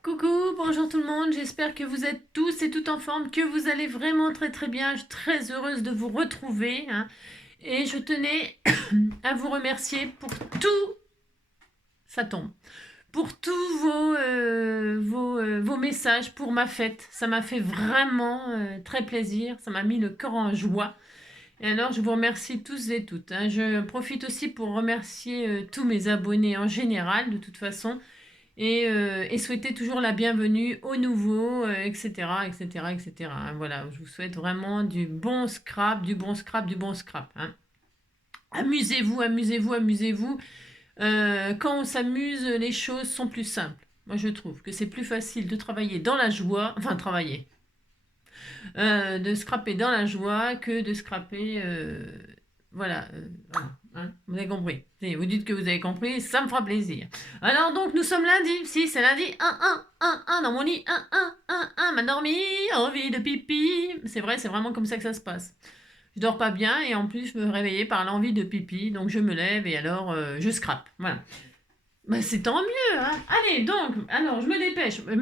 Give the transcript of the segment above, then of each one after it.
Coucou, bonjour tout le monde, j'espère que vous êtes tous et toutes en forme, que vous allez vraiment très très bien. Je suis très heureuse de vous retrouver, hein. Et je tenais à vous remercier pour tout, ça tombe, pour tous vos messages pour ma fête. Ça m'a fait vraiment très plaisir, ça m'a mis le cœur en joie. Et alors je vous remercie tous et toutes, hein. Je profite aussi pour remercier tous mes abonnés en général, de toute façon et souhaiter toujours la bienvenue aux nouveaux, etc., etc., etc., hein. Voilà, je vous souhaite vraiment du bon scrap, du bon scrap, du bon scrap, hein. Amusez-vous, amusez-vous, amusez-vous. Quand on s'amuse, les choses sont plus simples. Moi, je trouve que c'est plus facile de travailler dans la joie, enfin travailler, de scraper dans la joie que de scraper, voilà, voilà, hein, vous avez compris. Si vous dites que vous avez compris, ça me fera plaisir. Alors donc, nous sommes lundi. Si, c'est lundi. 1 dans mon lit. 1 m'a dormi, envie de pipi. C'est vrai, c'est vraiment comme ça que ça se passe. Je dors pas bien et en plus, je me réveillais par l'envie de pipi. Donc, je me lève et alors, je scrape. Voilà. Bah, c'est tant mieux, hein. Allez, donc, alors, je me dépêche, je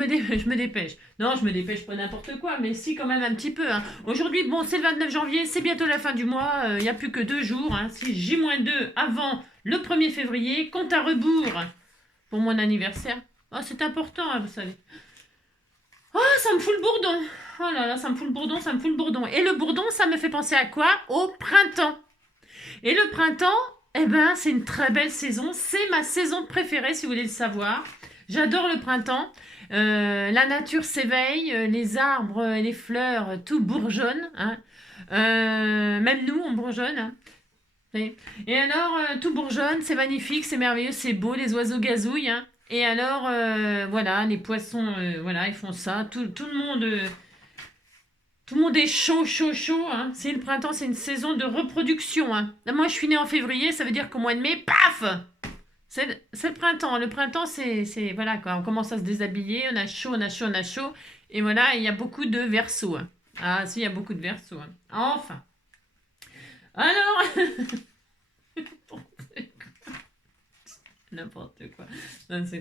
me dépêche. Non, je me dépêche pas n'importe quoi, mais si, quand même un petit peu, hein. Aujourd'hui, bon, c'est le 29 janvier, c'est bientôt la fin du mois, il n'y a plus que 2 jours, hein. Si J-2 avant le 1er février, compte à rebours pour mon anniversaire. Oh, c'est important, hein, vous savez. Oh, ça me fout le bourdon. Oh là là, ça me fout le bourdon, ça me fout le bourdon. Et le bourdon, ça me fait penser à quoi? Au printemps. Et le printemps, eh ben, c'est une très belle saison. C'est ma saison préférée, si vous voulez le savoir. J'adore le printemps. La nature s'éveille, les arbres et les fleurs, tout bourgeonne, hein. Même nous, on bourgeonne, hein. Et alors, tout bourgeonne, c'est magnifique, c'est merveilleux, c'est beau, les oiseaux gazouillent, hein. Et alors, voilà, les poissons, voilà, ils font ça. Tout le monde est chaud, chaud, chaud, hein. C'est le printemps, c'est une saison de reproduction, hein. Là, moi, je suis née en février, ça veut dire qu'au mois de mai, paf, c'est le printemps. Le printemps, voilà quoi. On commence à se déshabiller, on a chaud, on a chaud, on a chaud. Et voilà, il y a beaucoup de versos, hein. Ah, si, il y a beaucoup de versos, hein. Enfin. Alors, n'importe quoi.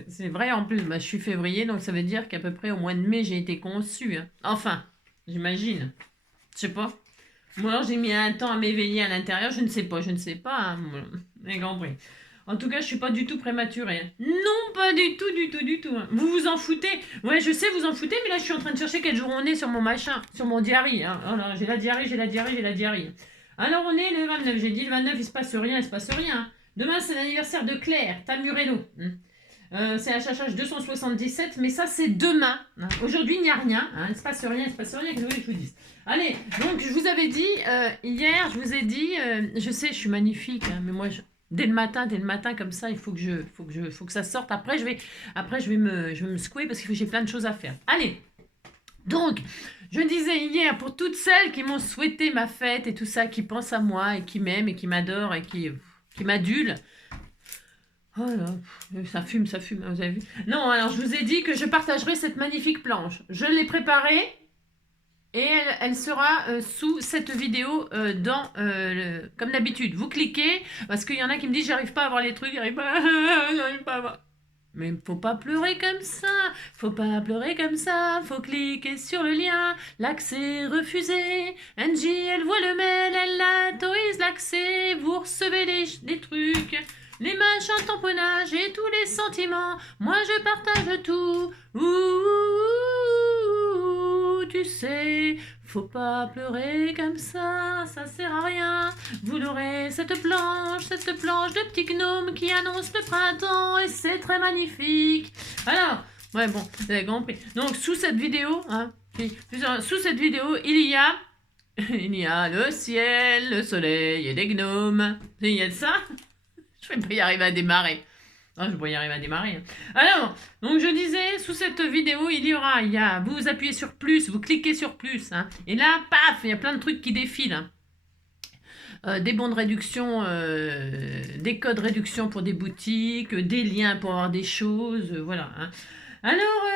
C'est vrai en plus, bah, je suis février, donc ça veut dire qu'à peu près au mois de mai, j'ai été conçue, hein. Enfin, j'imagine. Je sais pas. Moi, alors j'ai mis un temps à m'éveiller à l'intérieur, je ne sais pas, hein, vous avez compris. En tout cas, je suis pas du tout prématurée, hein. Non, pas du tout, du tout, du tout, hein. Vous vous en foutez? Ouais, je sais, vous en foutez, mais là, je suis en train de chercher quel jour on est sur mon machin, sur mon diary, hein. Oh là, j'ai la diary, j'ai la diary, j'ai la diary. Alors, on est le 29. J'ai dit le 29, il se passe rien, il se passe rien, hein. Demain, c'est l'anniversaire de Claire Tamurello. C'est HHH 277, mais ça c'est demain, hein. Aujourd'hui il n'y a rien, hein. Il ne se passe rien, il ne se passe rien, que je vous dise. Allez, donc je vous avais dit, hier je vous ai dit, je sais je suis magnifique, hein, mais moi dès le matin comme ça, il faut que ça sorte. Après je vais me secouer parce que j'ai plein de choses à faire. Allez, donc je disais hier pour toutes celles qui m'ont souhaité ma fête et tout ça, qui pensent à moi et qui m'aiment et qui m'adorent et qui m'adulent. Oh là, ça fume, vous avez vu? Non, alors je vous ai dit que je partagerai cette magnifique planche. Je l'ai préparée et elle sera sous cette vidéo comme d'habitude. Vous cliquez, parce qu'il y en a qui me disent j'arrive pas à voir les trucs, j'arrive pas à voir. Mais faut pas pleurer comme ça, faut pas pleurer comme ça, faut cliquer sur le lien, l'accès refusé. Angie, elle voit le mail, elle autorise l'accès, vous recevez des trucs. Les machins tamponnage et tous les sentiments, moi je partage tout. Ouh, tu sais, faut pas pleurer comme ça sert à rien. Vous l'aurez cette planche de petits gnomes qui annonce le printemps et c'est très magnifique. Alors, ouais bon, vous avez compris. Donc sous cette vidéo, hein, sous cette vidéo, il y a le ciel, le soleil et des gnomes. Il y a de ça. Je vais pas y arriver à démarrer. Ah, je vais pas y arriver à démarrer. Alors, donc je disais, sous cette vidéo, vous appuyez sur plus, vous cliquez sur plus, hein, et là, paf, il y a plein de trucs qui défilent, hein. Des bons de réduction, des codes réduction pour des boutiques, des liens pour avoir des choses, voilà, hein. Alors,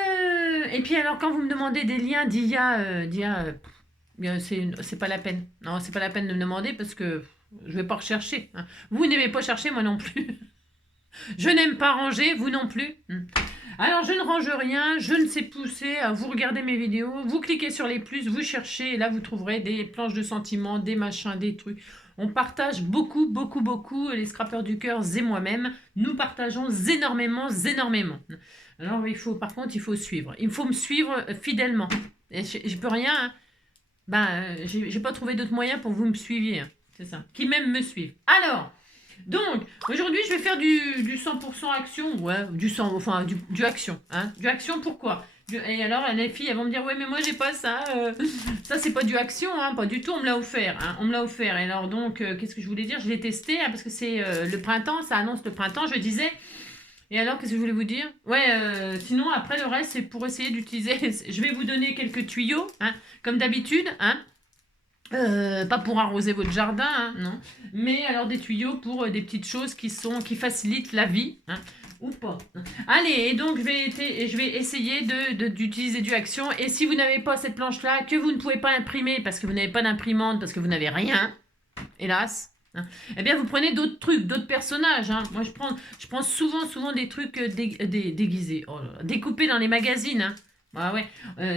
et puis alors quand vous me demandez des liens c'est pas la peine. Non, c'est pas la peine de me demander parce que je vais pas rechercher, hein. Vous n'aimez pas chercher, moi non plus. Je n'aime pas ranger, vous non plus. Alors, je ne range rien, je ne sais pousser. Vous regardez mes vidéos, vous cliquez sur les plus, vous cherchez, et là, vous trouverez des planches de sentiments, des machins, des trucs. On partage beaucoup, beaucoup, beaucoup, les scrappeurs du cœur et moi-même. Nous partageons énormément, énormément. Alors, par contre, il faut suivre. Il faut me suivre fidèlement. Et je peux rien. Hein. J'ai pas trouvé d'autres moyens pour que vous me suiviez. Hein. C'est ça. Qui même me suivent. Alors, donc, aujourd'hui, je vais faire du 100% action. Ouais, du action. Hein. Du action, pourquoi? Et alors, les filles, elles vont me dire, ouais, mais moi, j'ai pas ça. Ça, c'est pas du action, hein, pas du tout. On me l'a offert. Hein, on me l'a offert. Et alors, donc, qu'est-ce que je voulais dire? Je l'ai testé, hein, parce que c'est le printemps. Ça annonce le printemps, je disais. Et alors, qu'est-ce que je voulais vous dire? Ouais, sinon, après, le reste, c'est pour essayer d'utiliser... Je vais vous donner quelques tuyaux, hein, comme d'habitude, hein. Pas pour arroser votre jardin, hein, non. Mais alors des tuyaux pour des petites choses qui facilitent la vie, hein, ou pas. Allez, et donc je vais essayer d'utiliser du action. Et si vous n'avez pas cette planche-là, que vous ne pouvez pas imprimer parce que vous n'avez pas d'imprimante, parce que vous n'avez rien, hélas, hein, eh bien vous prenez d'autres trucs, d'autres personnages. Hein. Moi je prends souvent des trucs déguisés, oh là là, découpés dans les magazines. Hein. Ah ouais,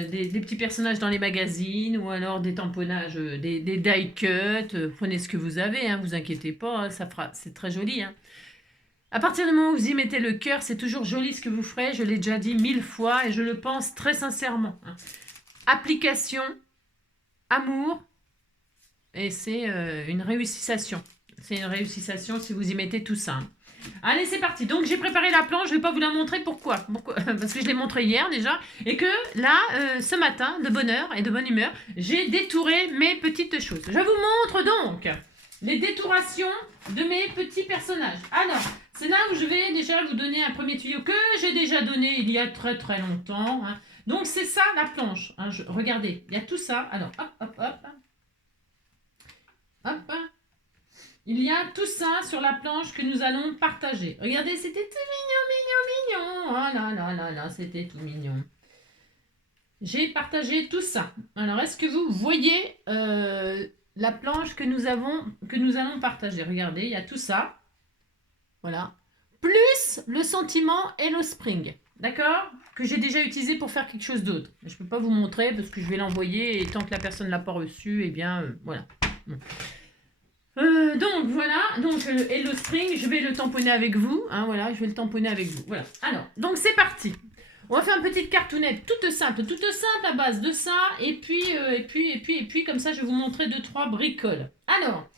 des petits personnages dans les magazines ou alors des tamponnages, des die cuts. Prenez ce que vous avez, hein, vous inquiétez pas, hein, c'est très joli. Hein. À partir du moment où vous y mettez le cœur, c'est toujours joli ce que vous ferez. Je l'ai déjà dit 1000 fois et je le pense très sincèrement. Hein. Application, amour et c'est une réussissation. C'est une réussissation si vous y mettez tout ça. Hein. Allez, c'est parti. Donc, j'ai préparé la planche. Je ne vais pas vous la montrer. Pourquoi? Parce que je l'ai montré hier déjà. Et que là, ce matin, de bonne heure et de bonne humeur, j'ai détouré mes petites choses. Je vous montre donc les détourations de mes petits personnages. Alors, c'est là où je vais déjà vous donner un premier tuyau que j'ai déjà donné il y a très très longtemps. Hein. Donc, c'est ça la planche. Hein. Regardez, il y a tout ça. Alors, hop, hop, hop. Hop. Il y a tout ça sur la planche que nous allons partager. Regardez, c'était tout mignon. Oh là là là là, c'était tout mignon. J'ai partagé tout ça. Alors, est-ce que vous voyez la planche que nous allons partager? Regardez, il y a tout ça. Voilà. Plus le sentiment et le spring. D'accord? Que j'ai déjà utilisé pour faire quelque chose d'autre. Je ne peux pas vous montrer parce que je vais l'envoyer et tant que la personne ne l'a pas reçu, eh bien, voilà. Bon. Donc voilà, et le string, je vais le tamponner avec vous, hein, voilà, je vais le tamponner avec vous, voilà. Alors, donc c'est parti. On va faire une petite cartounette toute simple à base de ça, et puis, comme ça, je vais vous montrer 2-3 bricoles. Alors,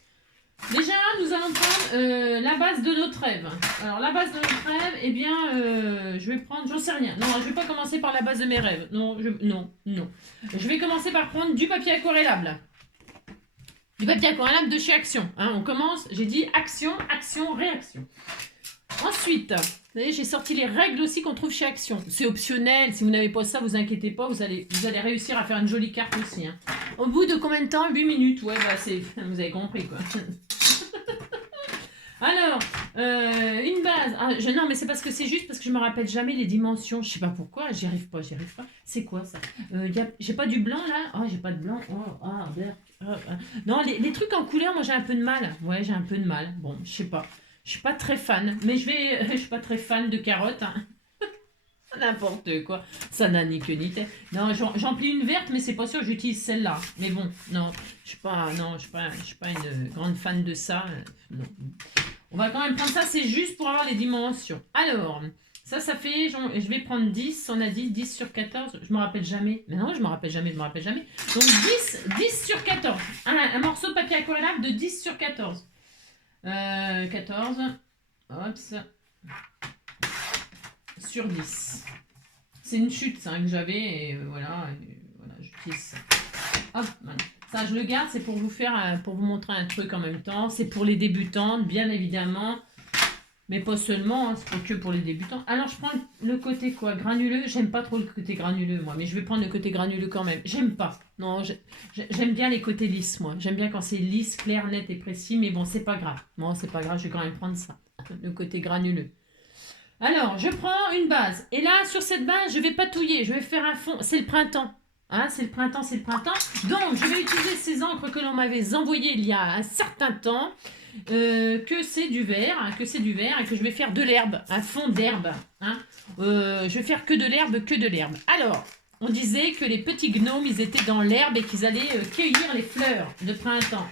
déjà, nous allons prendre la base de notre rêve. Alors, la base de notre rêve, eh bien, je vais prendre, j'en sais rien. Non, je vais pas commencer par la base de mes rêves. Non. Je vais commencer par prendre du papier aquarellable. Du papier aquarellable de chez Action. Hein, on commence, j'ai dit action, réaction. Ensuite, vous voyez, j'ai sorti les règles aussi qu'on trouve chez Action. C'est optionnel, si vous n'avez pas ça, vous inquiétez pas, vous allez réussir à faire une jolie carte aussi. Hein. Au bout de combien de temps? 8 minutes, ouais, vous avez compris quoi. Alors, une base. Non, mais c'est parce que c'est juste parce que je me rappelle jamais les dimensions. Je sais pas pourquoi, j'y arrive pas. C'est quoi ça? J'ai pas du blanc là? Oh, j'ai pas de blanc. Non, les trucs en couleur, moi j'ai un peu de mal. Ouais, j'ai un peu de mal. Bon, je sais pas. Je suis pas très fan. Mais je suis pas très fan de carottes. Hein. N'importe quoi. Ça n'a ni queue ni tête. Non, j'en plie une verte, mais c'est pas sûr que j'utilise celle-là. Mais bon, non, je suis pas une grande fan de ça. Non. On va quand même prendre ça, c'est juste pour avoir les dimensions. Alors, ça fait, je vais prendre 10, on a dit 10 sur 14, je me rappelle jamais. Mais non, je me rappelle jamais. Donc 10 sur 14. Un morceau de papier aquarellable de 10 sur 14. 14, hop, sur 10. C'est une chute ça, que j'avais, et voilà, j'utilise ça. Hop, voilà. Ça, je le garde, c'est pour vous montrer un truc en même temps. C'est pour les débutantes, bien évidemment. Mais pas seulement, hein, c'est pas que pour les débutants. Alors, je prends le côté quoi? Granuleux. J'aime pas trop le côté granuleux, moi. Mais je vais prendre le côté granuleux quand même. J'aime pas. Non, j'aime bien les côtés lisses, moi. J'aime bien quand c'est lisse, clair, net et précis. Mais bon, c'est pas grave. Non, c'est pas grave, je vais quand même prendre ça. Le côté granuleux. Alors, je prends une base. Et là, sur cette base, je vais patouiller. Je vais faire un fond. C'est le printemps. Hein, c'est le printemps. Donc, je vais utiliser ces encres que l'on m'avait envoyées il y a un certain temps. que c'est du vert, hein, que c'est du vert et que je vais faire de l'herbe, un fond d'herbe. Hein. Je vais faire que de l'herbe, que de l'herbe. Alors, on disait que les petits gnomes, ils étaient dans l'herbe et qu'ils allaient cueillir les fleurs de printemps.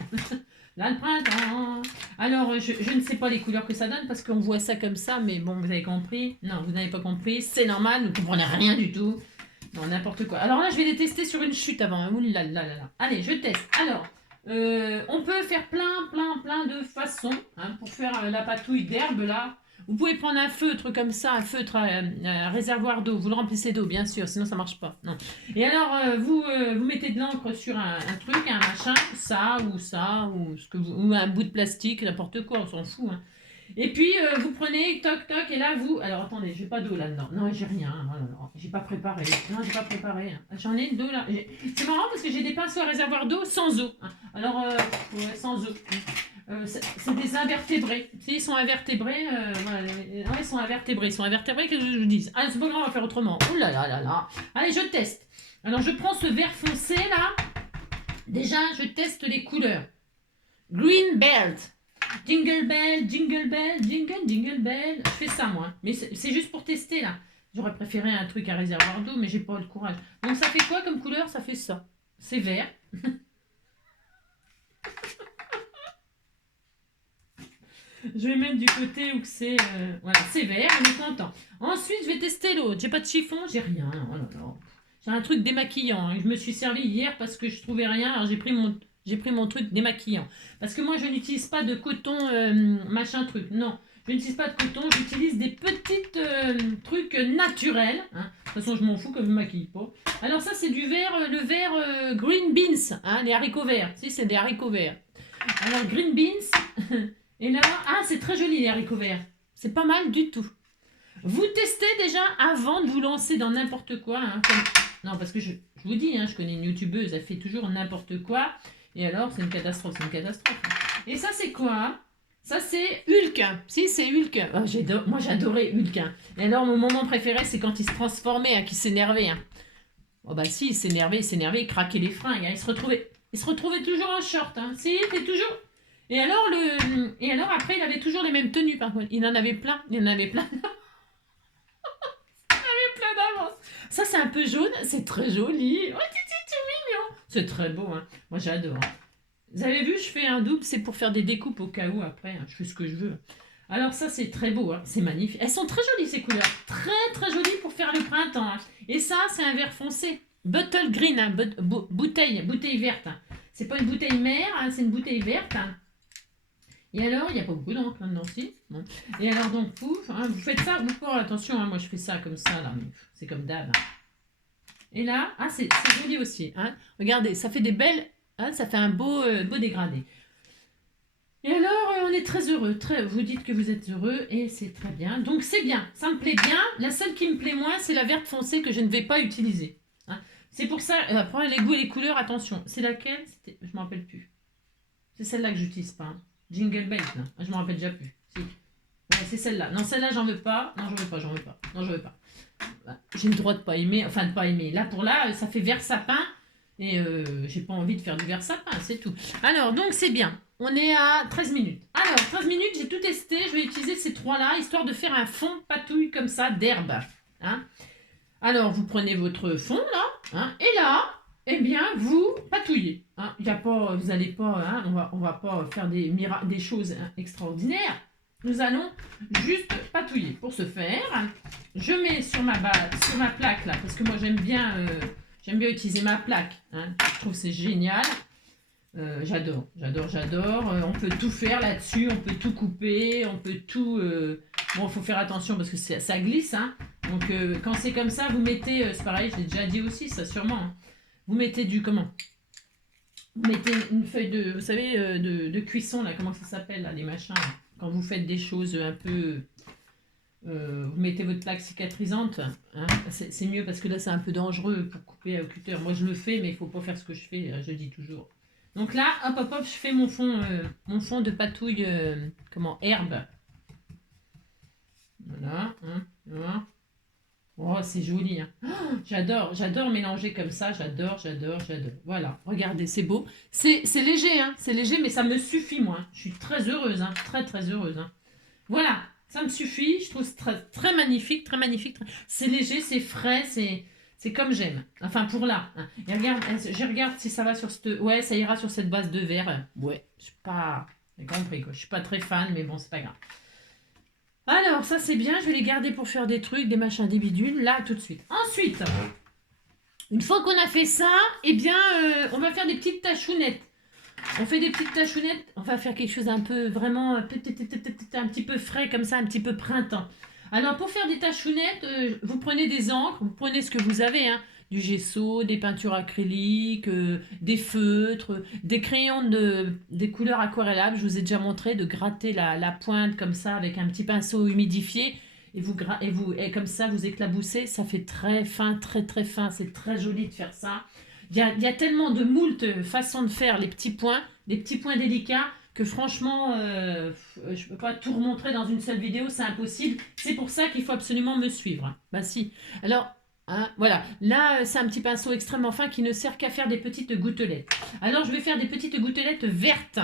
Là, le printemps. Alors, je ne sais pas les couleurs que ça donne parce qu'on voit ça comme ça, mais bon, vous avez compris. Non, vous n'avez pas compris. C'est normal, vous ne comprenez rien du tout. Non, n'importe quoi. Alors là, je vais les tester sur une chute avant. Ouh là là là là. Allez, je teste. Alors, on peut faire plein de façons hein, pour faire la patouille d'herbe là. Vous pouvez prendre un feutre comme ça, un feutre à réservoir d'eau. Vous le remplissez d'eau, bien sûr, sinon ça marche pas. Non. Et alors, vous mettez de l'encre sur un truc, un machin, ça, ou ce que ou un bout de plastique, n'importe quoi, on s'en fout. Hein. Et puis, vous prenez, toc, toc, et là, vous... Alors, attendez, j'ai pas d'eau là-dedans. Non, j'ai rien. Hein. Oh là là, j'ai pas préparé. Non, j'ai pas préparé. Hein. J'en ai d'eau là. C'est marrant parce que j'ai des pinceaux à réservoir d'eau sans eau. Hein. Alors, ouais, sans eau. C'est des invertébrés. Tu sais, ils sont invertébrés. Voilà, ouais, ils sont invertébrés. Ils sont invertébrés, qu'est-ce que je vous dis? Allez, c'est pas grave, on va faire autrement. Oh là là là là. Allez, je teste. Alors, je prends ce vert foncé là. Déjà, je teste les couleurs. Green belt. Jingle bell, jingle bell, jingle bell. Je fais ça moi. Mais c'est juste pour tester là. J'aurais préféré un truc à réservoir d'eau, mais j'ai pas le courage. Donc ça fait quoi comme couleur? Ça fait ça. C'est vert. Je vais mettre du côté où c'est... voilà, c'est vert, on est content. Ensuite, je vais tester l'autre. J'ai pas de chiffon, j'ai rien. Oh là là. J'ai un truc démaquillant. Hein. Je me suis servi hier parce que je trouvais rien. Alors j'ai pris mon truc démaquillant. Parce que moi, je n'utilise pas de coton machin truc. Non, je n'utilise pas de coton. J'utilise des petites trucs naturels. Hein. De toute façon, je m'en fous que je ne maquille pas. Alors ça, c'est du vert, le vert green beans. Hein, les haricots verts. Si, c'est des haricots verts. Alors, green beans. Et là, ah, c'est très joli les haricots verts. C'est pas mal du tout. Vous testez déjà avant de vous lancer dans n'importe quoi. Hein, comme... Non, parce que je vous dis, hein, je connais une youtubeuse, elle fait toujours n'importe quoi. Et alors, c'est une catastrophe, c'est une catastrophe. Et ça, c'est quoi? Ça, c'est Hulk. Si, c'est Hulk. Oh, moi, j'adorais Hulk. Hein. Et alors, mon moment préféré, c'est quand il se transformait, hein, qu'il s'énervait. Hein. Oh bah si, il s'énervait, il craquait les fringues. Hein. Il se retrouvait toujours en short. Hein. Si, il était toujours... Et alors, après, il avait toujours les mêmes tenues, par contre. Il en avait plein. Il en avait plein. Plein d'avance. Ça, c'est un peu jaune. C'est très joli. Oh, c'est mignon. C'est très beau. Hein. Moi, j'adore. Vous avez vu, je fais un double. C'est pour faire des découpes au cas où après. Hein. Je fais ce que je veux. Alors ça, c'est très beau. Hein. C'est magnifique. Elles sont très jolies, ces couleurs. Très jolies pour faire le printemps. Hein. Et ça, c'est un vert foncé. Bottle green. Hein. Bouteille verte. Hein. C'est pas une bouteille mère. Hein. C'est une bouteille verte. Hein. Et alors, il n'y a pas beaucoup d'encre là-dedans, si. Bon. Et alors, donc, pouf, hein, vous faites ça, vous pouvez, attention, hein, moi je fais ça comme ça, là, mais c'est comme d'hab. Hein. Et là, ah, c'est joli aussi. Hein. Regardez, ça fait des belles, hein, ça fait un beau dégradé. Et alors, on est très heureux. Vous dites que vous êtes heureux et c'est très bien. Donc, c'est bien, ça me plaît bien. La seule qui me plaît moins, c'est la verte foncée que je ne vais pas utiliser. Hein. C'est pour ça, après, les goûts et les couleurs, attention. C'est laquelle? Je ne me rappelle plus. C'est celle-là que j'utilise pas. Hein. Jingle Bell, là. Je me rappelle déjà plus. Si. Ouais, c'est celle-là. Non, celle-là, j'en veux pas. Non, j'en veux pas. Non, j'en veux pas. J'ai le droit de pas aimer. Enfin, de pas aimer. Là, pour là, ça fait vert sapin. Et j'ai pas envie de faire du vert sapin, c'est tout. Alors, donc, c'est bien. On est à 13 minutes. Alors, 13 minutes, j'ai tout testé. Je vais utiliser ces trois-là, histoire de faire un fond patouille comme ça, d'herbe. Hein. Alors, vous prenez votre fond, là. Hein, et là... Eh bien, vous patouillez. Hein. Y a pas, vous n'allez pas, hein, on va pas faire des choses hein, extraordinaires. Nous allons juste patouiller. Pour ce faire, je mets sur ma plaque là, parce que moi j'aime bien utiliser ma plaque. Hein. Je trouve que c'est génial. J'adore. On peut tout faire là-dessus, on peut tout couper, on peut tout. Bon, il faut faire attention parce que ça glisse. Hein. Donc quand c'est comme ça, vous mettez, c'est pareil, je l'ai déjà dit aussi, ça sûrement. Hein. Vous mettez vous mettez une feuille de, vous savez, de cuisson, là, comment ça s'appelle, là, les machins, là. Quand vous faites des choses un peu, vous mettez votre plaque cicatrisante, hein, c'est mieux parce que là, c'est un peu dangereux pour couper au cutter. Moi, je le fais, mais il ne faut pas faire ce que je fais, je dis toujours. Donc là, hop, je fais mon fond de patouille, herbe. Voilà, hein, voilà. Oh, c'est joli, hein. Oh, j'adore mélanger comme ça. J'adore. Voilà, regardez, c'est beau. C'est léger, hein. C'est léger, mais ça me suffit, moi, hein. Je suis très heureuse, hein. Très heureuse, hein. Voilà, ça me suffit. Je trouve très magnifique, très magnifique. C'est léger, c'est frais, c'est comme j'aime. Enfin, pour là, hein. Et regarde, je regarde si ça va sur cette... Ouais, ça ira sur cette base de verre. Ouais, je suis pas... J'ai compris, quoi. Je suis pas très fan, mais bon, c'est pas grave. Alors, ça c'est bien, je vais les garder pour faire des trucs, des machins, des bidules, là tout de suite. Ensuite, une fois qu'on a fait ça, eh bien, on va faire des petites tachounettes. On fait des petites tachounettes, on va faire quelque chose un peu vraiment, un petit peu frais comme ça, un petit peu printemps. Alors, pour faire des tachounettes, vous prenez des encres, vous prenez ce que vous avez, hein, du gesso, des peintures acryliques, des feutres, des crayons des couleurs aquarellables. Je vous ai déjà montré de gratter la pointe comme ça avec un petit pinceau humidifié. Et comme ça, vous éclaboussez. Ça fait très fin, très fin. C'est très joli de faire ça. Il y a tellement de moult façons de faire les petits points délicats, que franchement, je ne peux pas tout remontrer dans une seule vidéo, c'est impossible. C'est pour ça qu'il faut absolument me suivre. Bah si. Alors, hein, voilà. Là, c'est un petit pinceau extrêmement fin qui ne sert qu'à faire des petites gouttelettes. Alors, je vais faire des petites gouttelettes vertes,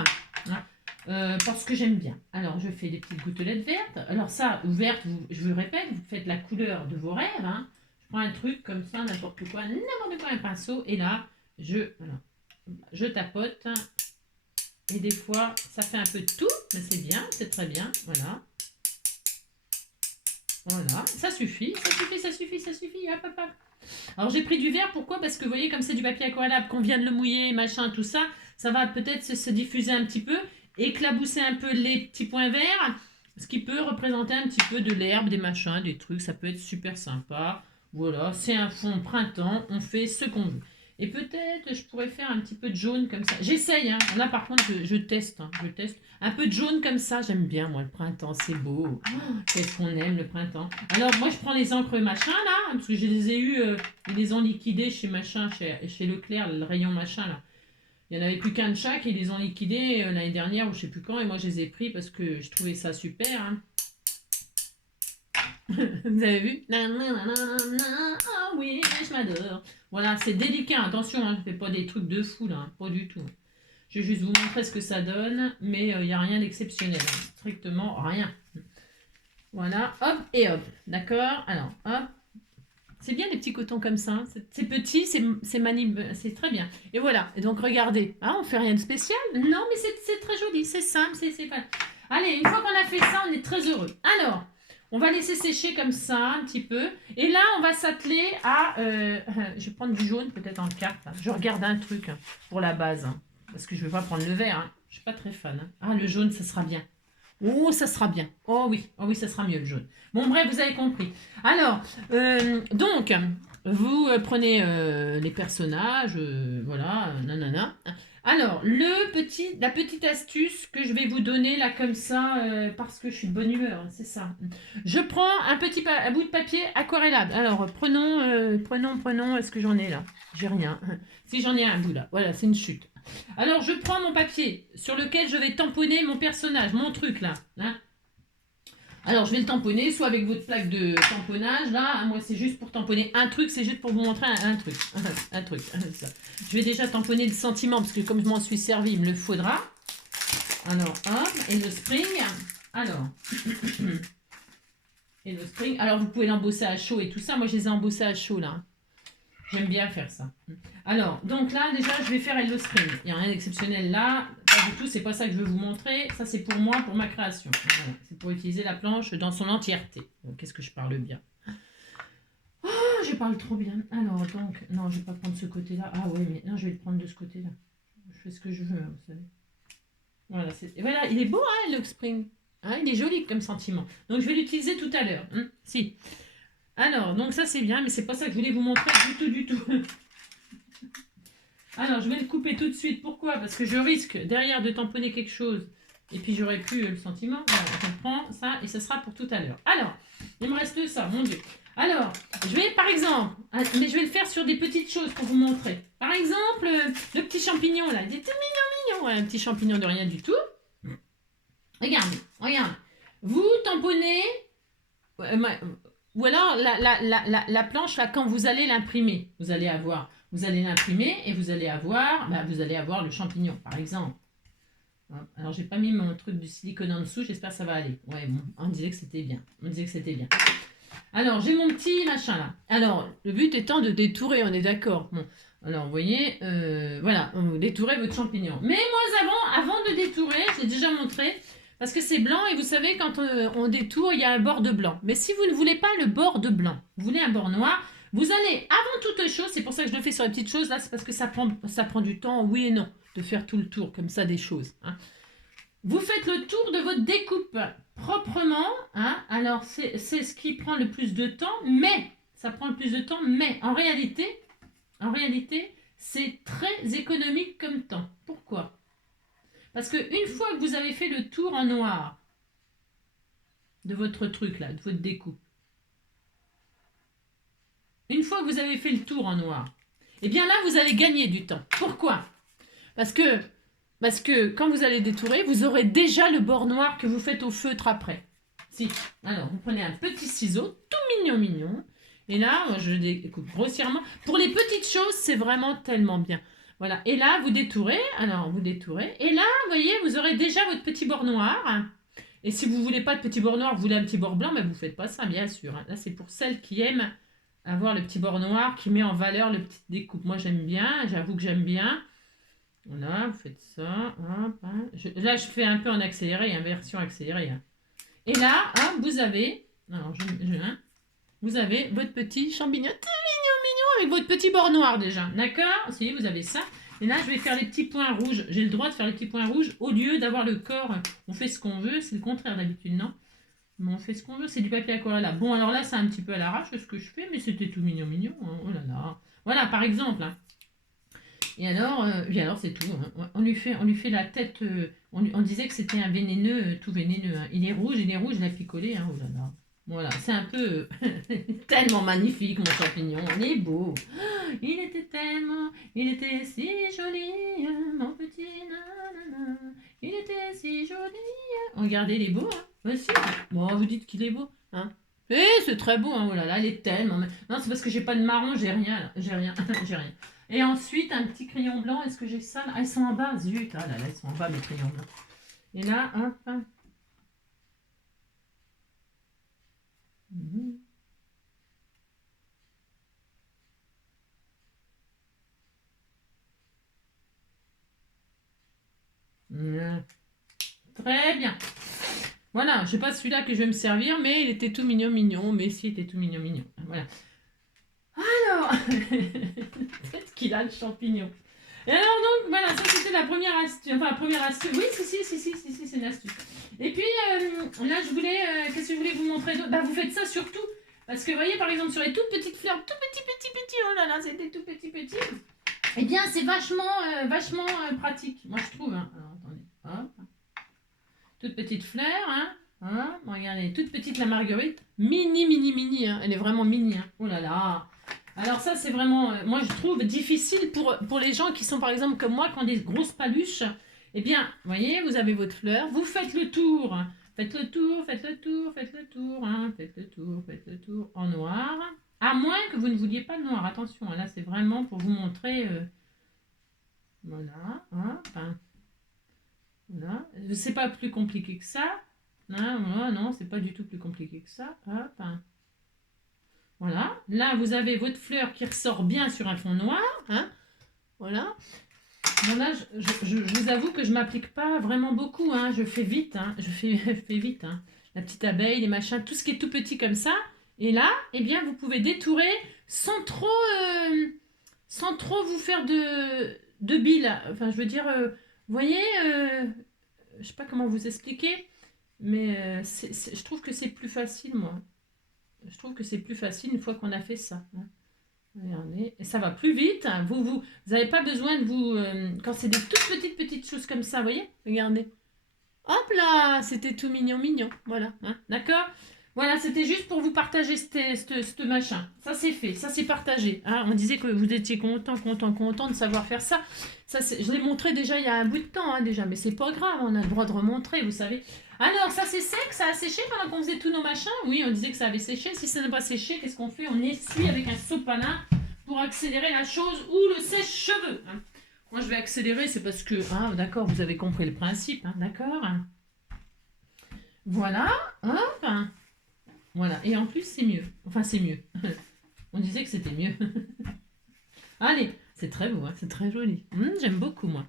hein, parce que j'aime bien. Alors, je fais des petites gouttelettes vertes. Alors ça, verte, je vous répète, vous faites la couleur de vos rêves, hein. Je prends un truc comme ça, n'importe quoi, un pinceau, et là, voilà, je tapote. Et des fois, ça fait un peu de tout, mais c'est bien, c'est très bien. Voilà. Voilà, ça suffit. Hop, hop, hop. Alors j'ai pris du vert, pourquoi? Parce que vous voyez, comme c'est du papier aquarellable, qu'on vient de le mouiller, machin, tout ça, ça va peut-être se diffuser un petit peu, éclabousser un peu les petits points verts, ce qui peut représenter un petit peu de l'herbe, des machins, des trucs, ça peut être super sympa. Voilà, c'est un fond printemps, on fait ce qu'on veut. Et peut-être je pourrais faire un petit peu de jaune comme ça. J'essaye, hein. Là par contre je teste, hein. Je teste. Un peu de jaune comme ça, j'aime bien moi le printemps, c'est beau. Oh, qu'est-ce qu'on aime le printemps. Alors moi je prends les encres machin là, hein, parce que je les ai eu, ils les ont liquidés chez machin, chez Leclerc, le rayon machin là. Il n'y en avait plus qu'un de chaque et ils les ont liquidés l'année dernière ou je sais plus quand, et moi je les ai pris parce que je trouvais ça super, hein. Vous avez vu? Ah oui, je m'adore. Voilà, c'est délicat, attention, hein, je ne fais pas des trucs de fou là, hein, pas du tout. Je vais juste vous montrer ce que ça donne, mais il n'y a rien d'exceptionnel, hein, strictement rien. Voilà, hop et hop, d'accord. Alors, hop. C'est bien les petits cotons comme ça, hein. C'est petit, c'est très bien. Et voilà, et donc regardez, ah, on fait rien de spécial. Non, mais c'est très joli, c'est simple, c'est pas... Allez, une fois qu'on a fait ça, on est très heureux. Alors, on va laisser sécher comme ça un petit peu. Et là, on va s'atteler à... je vais prendre du jaune peut-être en carte, hein. Je regarde un truc, hein, pour la base, hein, parce que je ne vais pas prendre le vert, hein. Je ne suis pas très fan, hein. Ah, le jaune, ça sera bien. Oh, ça sera bien. Oh oui, ça sera mieux le jaune. Bon, bref, vous avez compris. Alors, donc, vous prenez les personnages, voilà, nanana. Alors, la petite astuce que je vais vous donner là comme ça, parce que je suis de bonne humeur, hein, c'est ça. Je prends un bout de papier aquarellable. Alors, prenons, est-ce que j'en ai là? J'ai rien. Si j'en ai un bout là, voilà, c'est une chute. Alors, je prends mon papier sur lequel je vais tamponner mon personnage, mon truc là, hein. Alors, je vais le tamponner, soit avec votre plaque de tamponnage, là. Hein, moi, c'est juste pour tamponner un truc, c'est juste pour vous montrer un truc. Un truc. Ça. Je vais déjà tamponner le sentiment, parce que comme je m'en suis servi, il me le faudra. Alors, hop, et le spring. Alors, et le spring. Alors, vous pouvez l'embosser à chaud et tout ça. Moi, je les ai embossés à chaud, là. J'aime bien faire ça. Alors, donc là, déjà, je vais faire Hello Spring. Il n'y a rien d'exceptionnel là. Pas du tout, c'est pas ça que je veux vous montrer. Ça, c'est pour moi, pour ma création. Voilà. C'est pour utiliser la planche dans son entièreté. Donc, qu'est-ce que je parle bien? Oh, je parle trop bien. Alors, donc, non, je vais pas prendre ce côté-là. Ah oui, mais non, je vais le prendre de ce côté-là. Je fais ce que je veux, hein, vous savez. Voilà, voilà, il est beau, hein, Hello Spring. Hein, il est joli comme sentiment. Donc, je vais l'utiliser tout à l'heure. Hein, si. Alors, donc ça c'est bien, mais c'est pas ça que je voulais vous montrer du tout. Alors, je vais le couper tout de suite. Pourquoi? Parce que je risque derrière de tamponner quelque chose. Et puis, j'aurais plus le sentiment. Voilà, je prends ça et ça sera pour tout à l'heure. Alors, il me reste ça, mon Dieu. Alors, je vais par exemple, mais je vais le faire sur des petites choses pour vous montrer. Par exemple, le petit champignon là. Il est tout mignon. Ouais, un petit champignon de rien du tout. Regarde. Vous tamponnez... Ou alors la planche, là, quand vous allez l'imprimer, vous allez l'imprimer et vous allez avoir, le champignon, par exemple. Alors, j'ai pas mis mon truc du silicone en dessous, j'espère que ça va aller. Ouais, bon, on disait que c'était bien. Alors, j'ai mon petit machin là. Alors, le but étant de détourer, on est d'accord. Bon. Alors, vous voyez, voilà, vous détourez votre champignon. Mais moi, avant de détourer, je l'ai déjà montré, parce que c'est blanc et vous savez, quand on détourne, il y a un bord de blanc. Mais si vous ne voulez pas le bord de blanc, vous voulez un bord noir, vous allez, avant toute chose, c'est pour ça que je le fais sur les petites choses, là, c'est parce que ça prend du temps, oui et non, de faire tout le tour comme ça des choses. Hein. Vous faites le tour de votre découpe proprement. Hein. Alors, c'est ce qui prend le plus de temps, mais, ça prend le plus de temps, mais en réalité, c'est très économique comme temps. Pourquoi ? Parce qu'une fois que vous avez fait le tour en noir de votre truc là, de votre découpe, une fois que vous avez fait le tour en noir, eh bien là, vous allez gagner du temps. Pourquoi ? Parce que quand vous allez détourer, vous aurez déjà le bord noir que vous faites au feutre après. Si. Alors, vous prenez un petit ciseau, tout mignon. Et là, je découpe grossièrement. Pour les petites choses, c'est vraiment tellement bien. Voilà. Et là, vous détourez. Alors, vous détourez. Et là, vous voyez, vous aurez déjà votre petit bord noir. Et si vous ne voulez pas de petit bord noir, vous voulez un petit bord blanc, mais vous ne faites pas ça, bien sûr. Là, c'est pour celles qui aiment avoir le petit bord noir qui met en valeur le petit découpe. Moi, j'aime bien. J'avoue que j'aime bien. Voilà, vous faites ça. Hop, hein. Là, je fais un peu en accéléré, version accélérée. Hein. Et là, hop, vous avez, alors, vous avez votre petit champignon, tout mignon, avec votre petit bord noir déjà. D'accord ? Si, vous avez ça. Et là, je vais faire les petits points rouges. J'ai le droit de faire les petits points rouges au lieu d'avoir le corps. On fait ce qu'on veut. C'est le contraire d'habitude, non ? Mais on fait ce qu'on veut. C'est du papier aquarelle. Bon, alors là, c'est un petit peu à l'arrache ce que je fais, mais c'était tout mignon. Hein. Oh là là. Voilà, par exemple. Hein. Et alors c'est tout. Hein. On lui fait la tête. On disait que c'était un vénéneux, tout vénéneux. Hein. Il est rouge, il a picolé. Hein. Oh là là. Voilà, c'est un peu tellement magnifique, mon champignon. Il est beau. Il était si joli, mon petit nanana. Il était si joli. Regardez, il est beau. Hein. Aussi. Bon, vous dites qu'il est beau. Hein. C'est très beau. Hein. Oh là là, il est tellement. Non, c'est parce que j'ai pas de marron, j'ai rien. Là. J'ai rien. Et ensuite, un petit crayon blanc. Est-ce que j'ai ça là? Ah, ils sont en bas. Zut. Ah là là, ils sont en bas, mes crayons blancs. Et là, hop. Très bien. Voilà, je sais pas celui-là que je vais me servir, mais il était tout mignon. Mais si, il était tout mignon. Voilà. Alors, peut-être qu'il a le champignon. Et alors donc, voilà, ça c'était la première astuce. Enfin, la première astuce. Oui, si, c'est une astuce. Et puis, là, qu'est-ce que je voulais vous montrer d'autre ? Bah, vous faites ça surtout. Parce que, vous voyez, par exemple, sur les toutes petites fleurs, tout petit, oh là là, c'était tout petit. Eh bien, c'est vachement pratique, moi je trouve. Hein. Alors, attendez, hop. Toute petite fleur, hein. Regardez, toute petite la marguerite. Mini, hein. Elle est vraiment mini. Hein. Oh là là. Alors ça, c'est vraiment, moi je trouve difficile pour les gens qui sont par exemple comme moi, qui ont des grosses paluches. Eh bien, vous voyez, vous avez votre fleur, vous faites le tour. Faites le tour, hein. Faites le tour en noir. À moins que vous ne vouliez pas le noir. Attention, là c'est vraiment pour vous montrer... Voilà, hop. Voilà. C'est pas plus compliqué que ça. Non, c'est pas du tout plus compliqué que ça. Hop. Voilà. Là, vous avez votre fleur qui ressort bien sur un fond noir. Hein. Voilà. Bon, là, je vous avoue que je m'applique pas vraiment beaucoup. Hein. Je fais vite. Hein. Je fais vite. Hein. La petite abeille, les machins, tout ce qui est tout petit comme ça. Et là, eh bien, vous pouvez détourer sans trop vous faire de billes. Enfin, je veux dire, vous voyez, je sais pas comment vous expliquer, mais je trouve que c'est plus facile, moi. Je trouve que c'est plus facile une fois qu'on a fait ça. Hein. Regardez, et ça va plus vite. Hein. Vous n'avez pas besoin de vous... quand c'est des toutes petites choses comme ça, vous voyez. Regardez. Hop là, c'était tout mignon. Voilà. Hein. D'accord. Voilà, c'était juste pour vous partager ce machin. Ça, c'est fait, ça, c'est partagé. Hein. On disait que vous étiez content de savoir faire ça. Je l'ai montré déjà il y a un bout de temps, hein, déjà, mais c'est pas grave, on a le droit de remontrer, vous savez. Alors, ça, c'est sec, ça a séché pendant qu'on faisait tous nos machins. Oui, on disait que ça avait séché. Si ça n'a pas séché, qu'est-ce qu'on fait? On essuie avec un sopalin pour accélérer la chose ou le sèche-cheveux. Hein. Moi, je vais accélérer, c'est parce que... Ah, d'accord, vous avez compris le principe, hein, d'accord. Voilà, hop. Voilà, et en plus, c'est mieux. Enfin, c'est mieux. On disait que c'était mieux. Allez, c'est très beau, hein, c'est très joli. J'aime beaucoup, moi.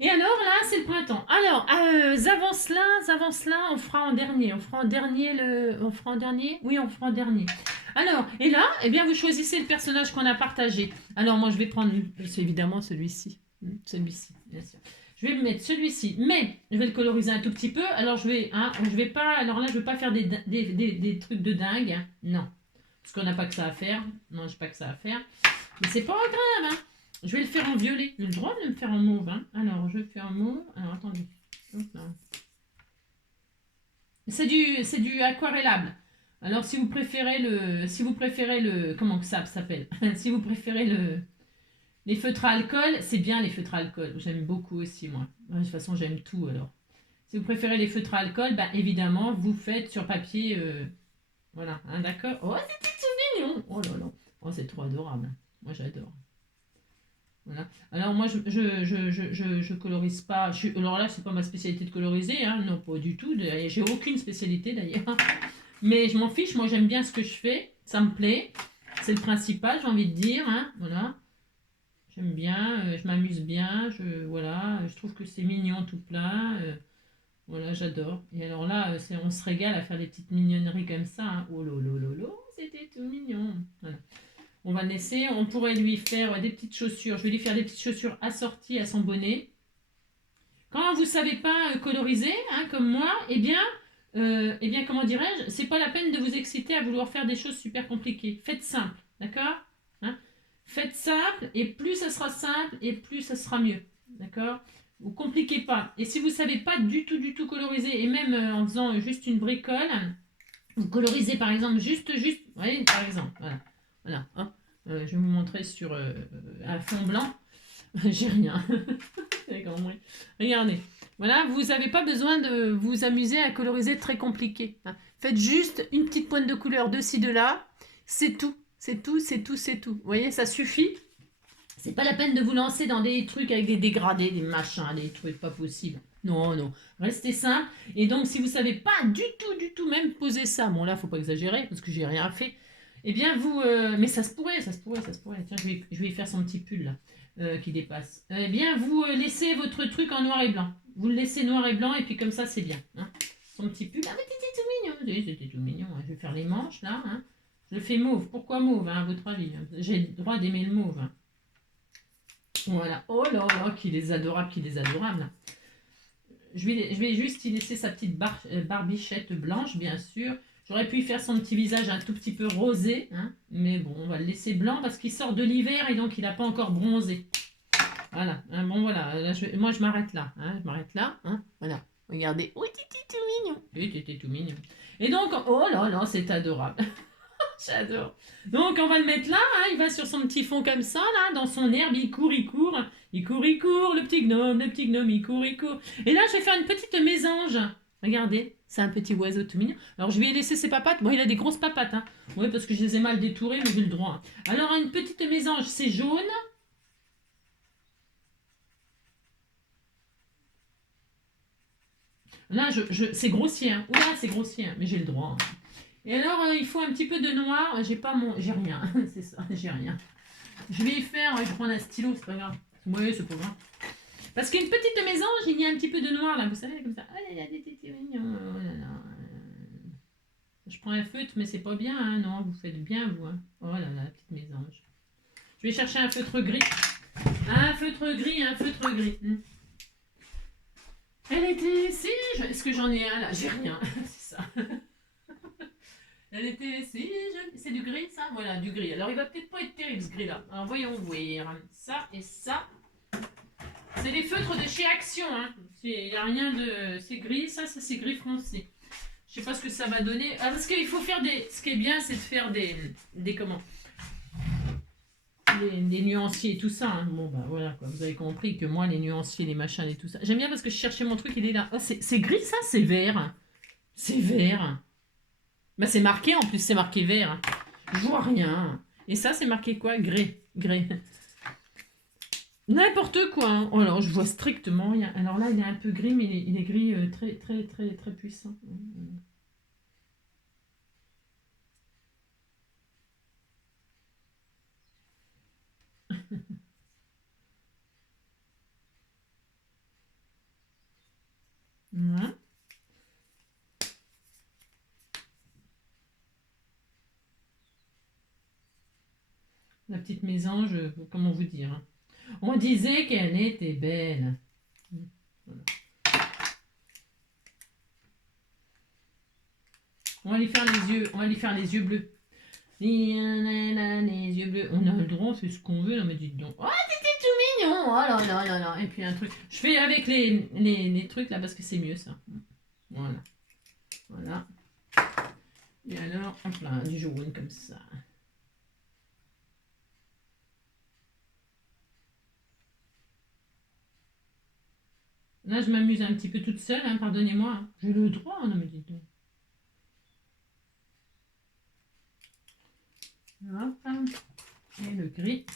Et alors, là, c'est le printemps. Alors, avance là, on fera en dernier. On fera en dernier On fera en dernier? Oui, on fera en dernier. Alors, et là, eh bien, vous choisissez le personnage qu'on a partagé. Alors, moi, je vais prendre, c'est évidemment celui-ci. Celui-ci, bien sûr. Je vais me mettre celui-ci, mais je vais le coloriser un tout petit peu. Alors, je vais pas, alors là, je vais pas faire des trucs de dingue. Hein. Non, parce qu'on n'a pas que ça à faire. Non, j'ai pas que ça à faire. Mais c'est pas grave, hein. Je vais le faire en violet. J'ai le droit de le faire en mauve. Hein. Alors, je vais faire en mauve. Alors, attendez. C'est du aquarellable. Alors, si vous préférez comment que ça s'appelle? Si vous préférez les feutres à alcool, c'est bien les feutres à alcool. J'aime beaucoup aussi, moi. De toute façon, j'aime tout, alors. Si vous préférez les feutres à alcool, bah, évidemment, vous faites sur papier... voilà, hein, d'accord. Oh, c'était tout mignon. Oh là là. Oh, c'est trop adorable. Moi, j'adore. Voilà. Alors, moi, je colorise pas. Alors là, c'est pas ma spécialité de coloriser. Hein. Non, pas du tout. J'ai aucune spécialité, d'ailleurs. Mais je m'en fiche. Moi, j'aime bien ce que je fais. Ça me plaît. C'est le principal, j'ai envie de dire. Hein. Voilà. J'aime bien, je m'amuse bien, voilà, je trouve que c'est mignon tout plein, voilà, j'adore. Et alors là, on se régale à faire des petites mignonneries comme ça. Hein. Oh lolo, c'était tout mignon. Voilà. On va laisser, on pourrait lui faire des petites chaussures. Je vais lui faire des petites chaussures assorties à son bonnet. Quand vous ne savez pas coloriser, hein, comme moi, eh bien, comment dirais-je, c'est pas la peine de vous exciter à vouloir faire des choses super compliquées. Faites simple, d'accord, hein. Faites simple, et plus ça sera simple, et plus ça sera mieux. D'accord? Vous ne compliquez pas. Et si vous ne savez pas du tout coloriser, et même en faisant juste une bricole, vous colorisez par exemple juste, vous voyez, par exemple, voilà. Hein. Je vais vous montrer sur un fond blanc. J'ai rien. Regardez. Voilà, vous n'avez pas besoin de vous amuser à coloriser très compliqué. Hein. Faites juste une petite pointe de couleur de ci, de là. C'est tout. C'est tout. Vous voyez, ça suffit. C'est pas la peine de vous lancer dans des trucs avec des dégradés, des machins, des trucs pas possibles. Non. Restez simple. Et donc, si vous savez pas du tout, même poser ça, bon là, faut pas exagérer parce que j'ai rien fait. Eh bien, vous... mais ça se pourrait. Tiens, je vais y faire son petit pull là, qui dépasse. Eh bien, vous laissez votre truc en noir et blanc. Vous le laissez noir et blanc et puis comme ça, c'est bien. Hein. Son petit pull. Ah, mais c'était tout mignon. C'était tout mignon. Hein. Je vais faire les manches là. Hein. Je le fais mauve. Pourquoi mauve, hein, à votre avis? J'ai le droit d'aimer le mauve. Hein. Voilà. Oh là là, qu'il est adorable. Je vais juste y laisser sa petite barbichette blanche, bien sûr. J'aurais pu y faire son petit visage un tout petit peu rosé, hein, mais bon, on va le laisser blanc parce qu'il sort de l'hiver et donc il n'a pas encore bronzé. Voilà. Hein, bon, voilà. Là, moi, je m'arrête là. Hein, voilà. Regardez. Oui, t'étais tout mignon. Oui, t'étais tout mignon. Et donc, oh là là, c'est adorable. J'adore. Donc, on va le mettre là. Hein, il va sur son petit fond comme ça, là, dans son herbe. Il court. Il court, le petit gnome, il court. Et là, je vais faire une petite mésange. Regardez, c'est un petit oiseau tout mignon. Alors, je vais laisser ses papates. Bon, il a des grosses papates. Hein. Oui, parce que je les ai mal détourées, mais j'ai le droit. Hein. Alors, une petite mésange, c'est jaune. Là, c'est grossier. Hein. Oula, c'est grossier, mais j'ai le droit. Hein. Et alors, il faut un petit peu de noir. J'ai rien. C'est ça, j'ai rien. Je vais y faire. Je prends un stylo, c'est pas grave. Oui, c'est pas grave. Parce qu'une petite mésange, il y a un petit peu de noir là. Vous savez, comme ça. Oh là là, oh là là. Je prends un feutre, mais c'est pas bien. Hein. Non, vous faites bien, vous. Hein. Oh là là, petite mésange. Je vais chercher un feutre gris. Un feutre gris. Elle était si. Est-ce que j'en ai un là? J'ai rien. C'est ça. Elle était si. C'est du gris ça? Voilà, du gris. Alors il va peut-être pas être terrible ce gris là. Alors voyons voir. Ça et ça. C'est les feutres de chez Action. Hein. Il n'y a rien de. C'est gris, ça c'est gris foncé. Je sais pas ce que ça va donner. Ah, parce qu'il faut faire des... Ce qui est bien, c'est de faire des comment des nuanciers et tout ça. Hein. Bon, bah voilà, quoi. Vous avez compris que moi, les nuanciers, les machins et tout ça. J'aime bien parce que je cherchais mon truc, il est là. Oh, c'est gris, ça? C'est vert. C'est vert. Bah, c'est marqué, en plus, c'est marqué vert. Je vois rien. Et ça, c'est marqué quoi? Grès. Grès. N'importe quoi. Hein. Oh, alors, je vois strictement rien. Alors là, il est un peu gris, mais il est gris très, très, très, très puissant. Voilà. La petite mésange, comment vous dire hein. On disait qu'elle était belle. Voilà. On va lui faire les yeux. On va lui faire les yeux bleus. Les yeux bleus. On a le droit, on fait ce qu'on veut. Non mais dites donc. Oh, t'étais tout mignon. Oh là là là là. Et puis un truc. Je fais avec les trucs là parce que c'est mieux ça. Voilà. Voilà. Et alors, hop là, du jaune comme ça. Là, je m'amuse un petit peu toute seule, hein, pardonnez-moi. Hein. J'ai le droit, non mais dites donc. Hop. Et le gris.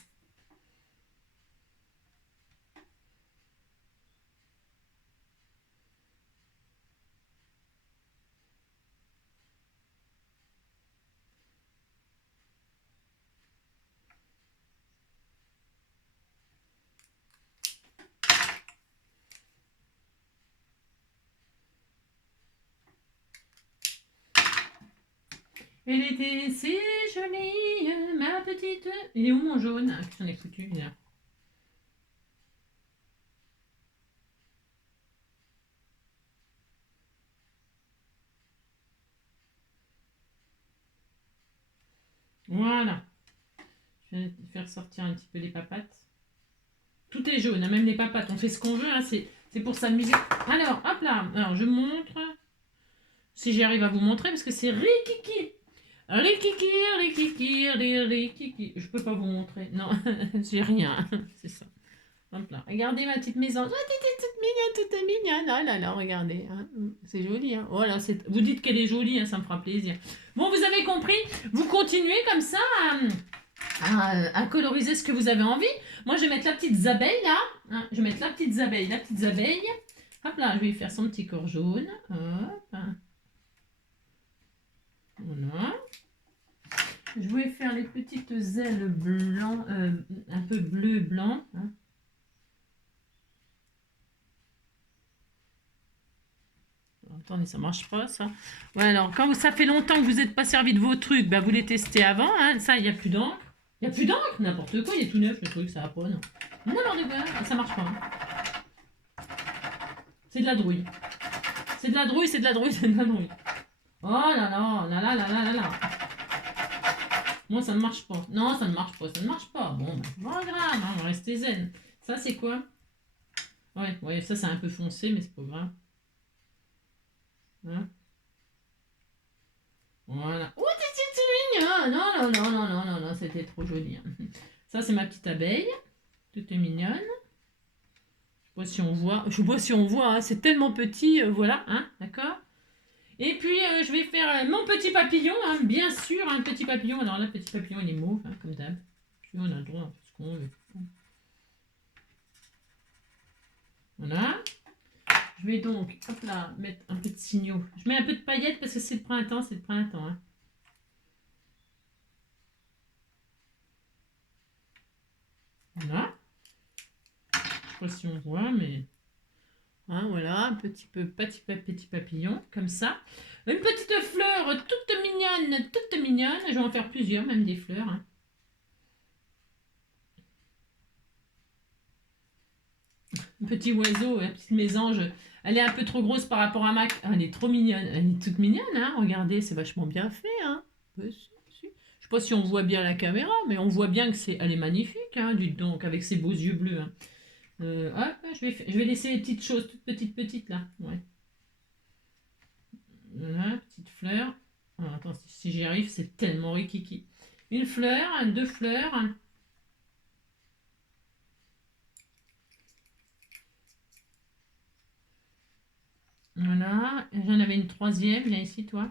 Elle était si jolie, ma petite. Il est où mon jaune? Ah, j'en ai foutu, là. Voilà. Je vais faire sortir un petit peu les papates. Tout est jaune, hein, même les papates. On fait ce qu'on veut, hein, c'est pour s'amuser. Alors, hop là. Alors, je montre. Si j'arrive à vous montrer, parce que c'est Rikiki. Rikiki, Rikiki, Rikiki. Je peux pas vous montrer. Non, j'ai rien. C'est ça. Hop là. Regardez ma petite maison. Oh, toute mignonne. Oh là là, regardez. Hein. C'est joli. Hein. Oh là, vous dites qu'elle est jolie, hein, ça me fera plaisir. Bon, vous avez compris. Vous continuez comme ça à coloriser ce que vous avez envie. Moi, je vais mettre la petite abeille là. Hein. Je vais mettre la petite abeille. Hop là, je vais lui faire son petit corps jaune. Hop. Voilà. Je vais faire les petites ailes blancs, un peu bleu blanc. Hein. Attendez, ça marche pas ça. Ouais, alors quand ça fait longtemps que vous n'êtes pas servi de vos trucs, bah, vous les testez avant. Hein. Ça, il n'y a plus d'encre. Il n'y a plus d'encre, n'importe quoi, il est tout neuf le truc, ça va pas, non. N'importe quoi, ça marche pas. Hein. C'est de la drouille. C'est de la drouille, c'est de la drouille, c'est de la drouille. Oh là là, là là là là là là. Moi, ça ne marche pas. Non, ça ne marche pas, ça ne marche pas. Bon, bah, pas grave, hein, on va rester zen. Ça, c'est quoi? Ouais, ça, c'est un peu foncé, mais c'est pas grave. Hein? Voilà. Oh, t'es mignon! Non, non, non, non, non, non, non, c'était trop joli. Hein. Ça, c'est ma petite abeille. Toute mignonne. Je sais pas si on voit. Je sais pas si on voit, hein. C'est tellement petit, voilà, hein, d'accord? Et puis, je vais faire mon petit papillon, hein, bien sûr, un petit papillon. Alors là, le petit papillon, il est mauve, hein, comme d'hab. Puis on a le droit, ce qu'on veut. Voilà. Je vais donc, hop là, mettre un peu de signaux. Je mets un peu de paillettes parce que c'est le printemps, Hein. Voilà. Je sais pas si on voit, mais... Hein, voilà, un petit peu petit papillon, comme ça. Une petite fleur toute mignonne, toute mignonne. Je vais en faire plusieurs, même des fleurs. Hein. Un petit oiseau, une petite mésange. Elle est un peu trop grosse par rapport à Mac. Elle est trop mignonne. Elle est toute mignonne, hein. Regardez, c'est vachement bien fait. Hein. Je sais pas si on voit bien la caméra, mais on voit bien que elle est magnifique, hein, dites donc, avec ses beaux yeux bleus. Hein. Hop, je vais laisser les petites choses, toutes petites là. Ouais. Voilà, petite fleur. Alors, attends, si j'y arrive, c'est tellement rikiki. Une fleur, deux fleurs. Voilà, j'en avais une troisième, viens ici, toi.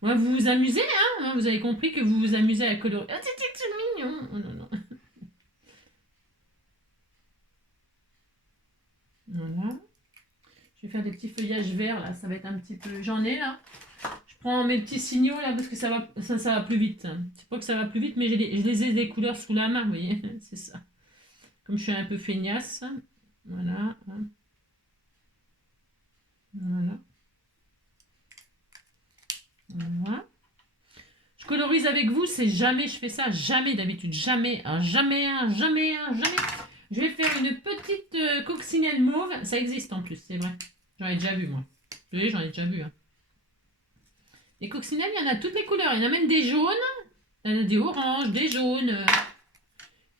Ouais, vous vous amusez, hein, vous avez compris que vous vous amusez à colorer. Ah, c'est mignon. Oh, non, non. Voilà. Je vais faire des petits feuillages verts, là, ça va être un petit peu... J'en ai, là. Je prends mes petits signaux, là, parce que ça va plus vite. C'est pas que ça va plus vite, mais je les ai des couleurs sous la main, vous voyez. C'est ça. Comme je suis un peu feignasse. Voilà. Voilà. Voilà. Je colorise avec vous, c'est jamais je fais ça, jamais d'habitude, jamais, jamais, jamais, jamais. Je vais faire une petite coccinelle mauve, ça existe en plus, c'est vrai. J'en ai déjà vu moi. Oui, j'en ai déjà vu. Hein. Les coccinelles, il y en a toutes les couleurs, il y en a même des jaunes, il y en a des oranges, des jaunes.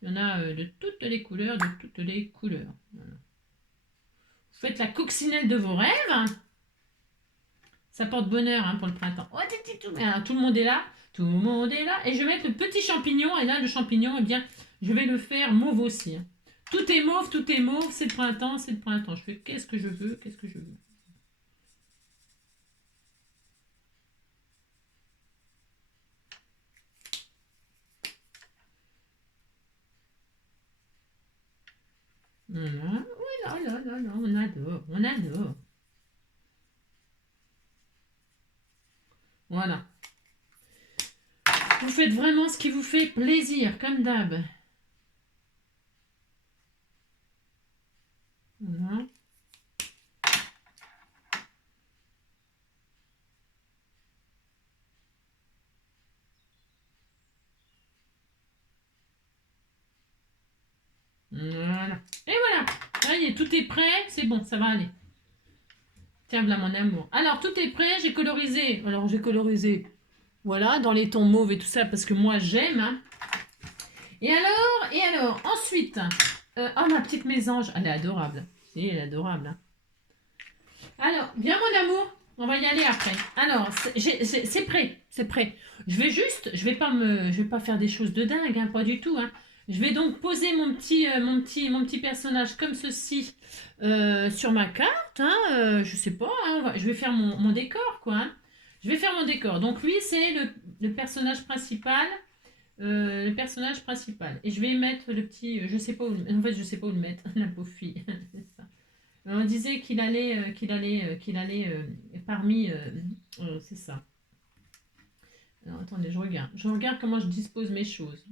Il y en a de toutes les couleurs, de toutes les couleurs. Voilà. Vous faites la coccinelle de vos rêves. Ça porte bonheur hein, pour le printemps. Oh, tout le monde est là. Tout le monde est là. Et je vais mettre le petit champignon. Et là, le champignon, eh bien, je vais le faire mauve aussi. Hein. Tout est mauve, tout est mauve. C'est le printemps, c'est le printemps. Je fais qu'est-ce que je veux, qu'est-ce que je veux. Voilà. Oui, là, là, là, là, on adore, on adore. Voilà. Vous faites vraiment ce qui vous fait plaisir, comme d'hab. Voilà. Voilà. Et voilà. Allez, tout est prêt. C'est bon, ça va aller. Tiens, voilà mon amour. Alors, tout est prêt. J'ai colorisé. Alors, j'ai colorisé. Voilà, dans les tons mauves et tout ça, parce que moi, j'aime. Hein. Et alors, ensuite. Oh, ma petite mésange. Elle est adorable. Si, elle est adorable. Hein. Alors, viens, mon amour. On va y aller après. Alors, c'est prêt. C'est prêt. Je vais pas faire des choses de dingue, hein, pas du tout. Hein. Je vais donc poser mon petit personnage comme ceci sur ma carte. Hein, je sais pas. Hein, je vais faire mon décor, quoi. Hein. Je vais faire mon décor. Donc lui, c'est le personnage principal. Le personnage principal. Et je vais mettre le petit. Je sais pas où. En fait, je sais pas où le mettre. La pauvre fille. C'est ça. On disait qu'il allait parmi. C'est ça. Alors attendez, je regarde. Je regarde comment je dispose mes choses.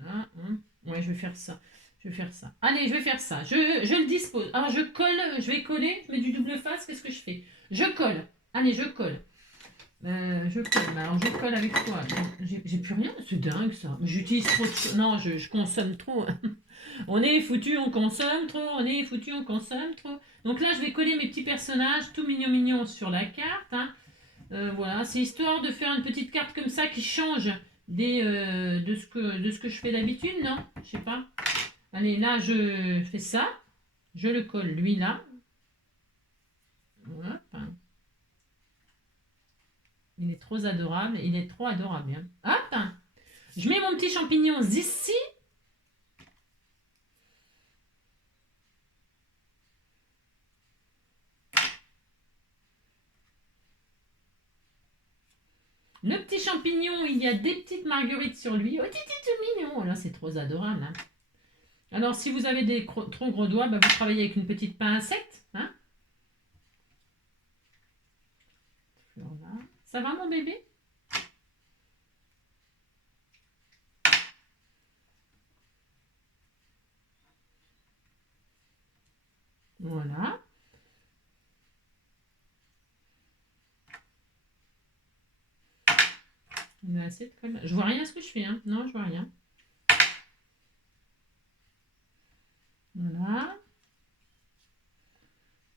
Voilà. Hein. Ouais, je vais faire ça. Je vais faire ça. Allez, je vais faire ça. Je le dispose. Alors je colle. Je vais coller. Je mets du double face. Qu'est-ce que je fais? Je colle. Allez, je colle. Je colle. Alors je colle avec quoi? J'ai plus rien. C'est dingue ça. J'utilise trop de choses. Non, je consomme trop. On est foutu, on consomme trop, on est foutu, on consomme trop. Donc là, je vais coller mes petits personnages tout mignons sur la carte. Hein. Voilà, c'est histoire de faire une petite carte comme ça qui change de ce que je fais d'habitude, non? Je sais pas. Allez, là, je fais ça. Je le colle, lui, là. Hop. Il est trop adorable. Il est trop adorable. Hein. Hop. Je mets mon petit champignon ici. Le petit champignon, il y a des petites marguerites sur lui. Oh, tout mignon. Oh là, c'est trop adorable. Hein. Alors, si vous avez des trop gros doigts, bah, vous travaillez avec une petite pincette. Hein. Voilà. Ça va, mon bébé? Voilà. Je vois rien ce que je fais. Hein. Non, je vois rien. Voilà.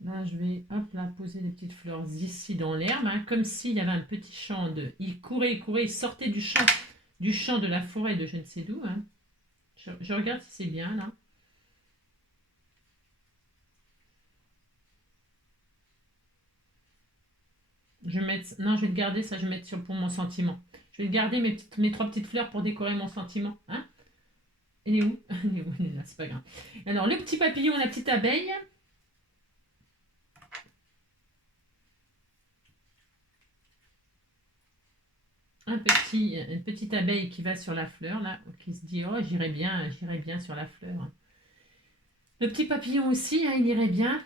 Là, je vais hop là poser des petites fleurs ici dans l'herbe, hein, comme s'il y avait un petit champ de. Il courait, il sortait du champ de la forêt de je ne sais d'où. Hein. Je regarde si c'est bien là. Je vais mettre... Non, je vais le garder, ça je vais mettre sur, pour mon sentiment. Je vais garder mes 3 petites fleurs pour décorer mon sentiment. Hein? Il est où? Il est où? Il est là, c'est pas grave. Alors, le petit papillon, la petite abeille. Une petite abeille qui va sur la fleur, là, qui se dit, oh, j'irai bien sur la fleur. Le petit papillon aussi, hein, il irait bien.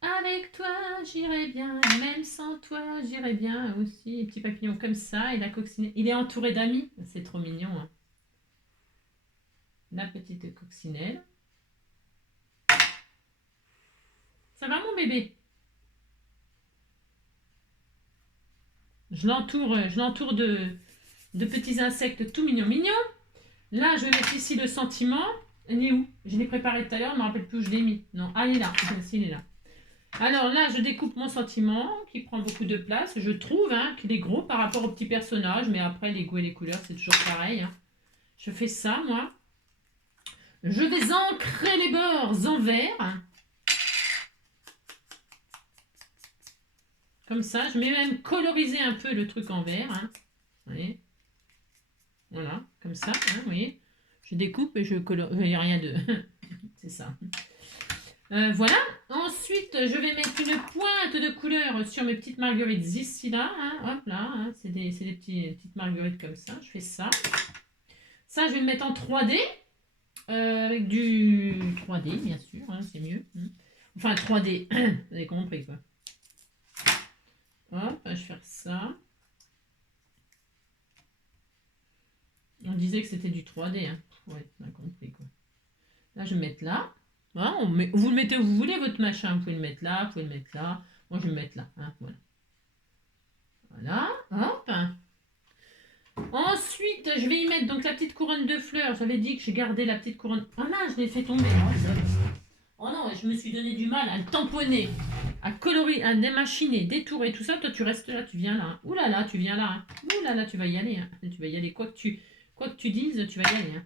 Avec toi, j'irai bien, même sans toi, j'irai bien aussi. Un petit papillon comme ça, et la coccinelle. Il est entouré d'amis, c'est trop mignon. Hein. La petite coccinelle. Ça va mon bébé? Je l'entoure de petits insectes tout mignons. Mignons. Là, je vais mettre ici le sentiment. Il est où? Je l'ai préparé tout à l'heure, je ne me rappelle plus où je l'ai mis. Non, ah, il est là. Il est là. Alors là, je découpe mon sentiment qui prend beaucoup de place. Je trouve hein, qu'il est gros par rapport au petit personnage, mais après, les goûts et les couleurs, c'est toujours pareil. Hein. Je fais ça, moi. Je vais ancrer les bords en vert. Comme ça. Je vais même coloriser un peu le truc en vert. Hein. Vous voyez? Voilà, comme ça. Hein, vous voyez? Je découpe et je colorie. Il n'y a rien de... c'est ça. Voilà. Ensuite, je vais mettre une pointe de couleur sur mes petites marguerites ici, là. Hein, hop là. Hein, c'est des petites marguerites comme ça. Je fais ça. Ça, je vais le mettre en 3D. Avec du 3D, bien sûr. Hein, c'est mieux. Enfin, 3D. Vous avez compris, quoi. Hop, je vais faire ça. On disait que c'était du 3D. Hein. Ouais, on a compris, quoi. Là, je vais mettre là. Hein, vous le mettez où vous voulez, votre machin. Vous pouvez le mettre là, vous pouvez le mettre là. Moi, je vais le mettre là. Hein, voilà. Voilà. Hop. Ensuite, je vais y mettre donc la petite couronne de fleurs. J'avais dit que j'ai gardé la petite couronne. Ah mince, je l'ai fait tomber. Oh non, je me suis donné du mal à le tamponner, à colorier, à démachiner, détourer, tout ça. Toi, tu restes là, tu viens là. Hein. Ouh là là, tu viens là. Hein. Ouh là là, tu vas y aller. Hein. Tu vas y aller. Quoi que tu dises, tu vas y aller. Hein.